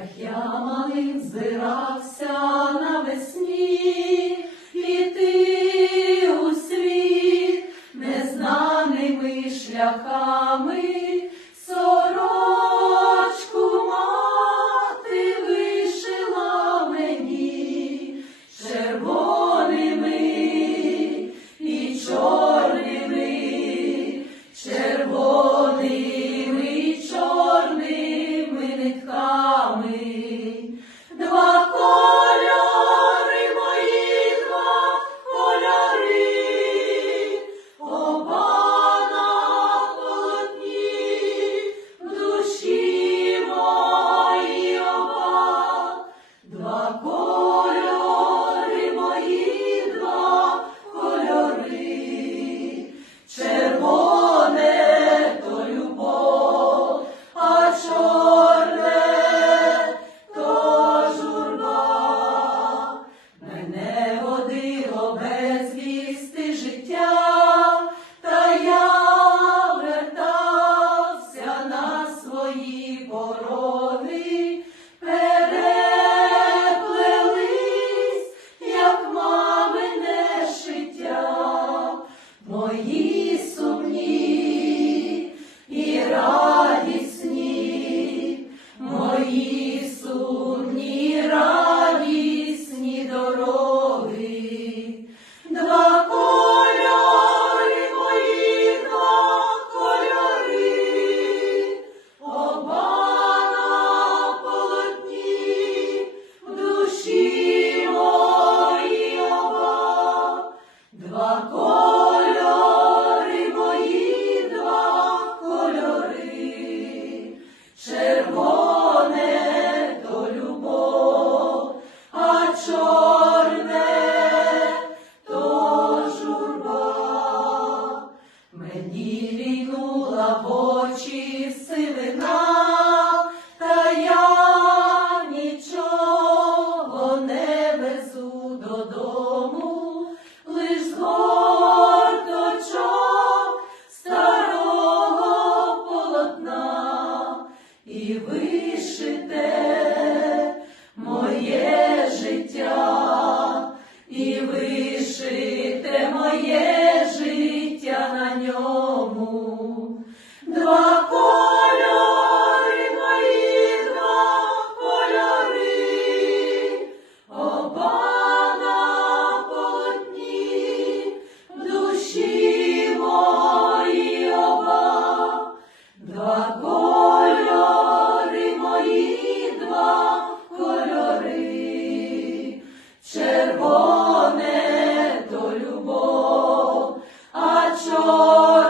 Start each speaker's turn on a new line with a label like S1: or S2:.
S1: як я малим зирався навесні. Мільнула в очі сивина, та я нічого не везу додому, лиш з горточок старого полотна і вишите моє життя, і вишите моє. Senhor.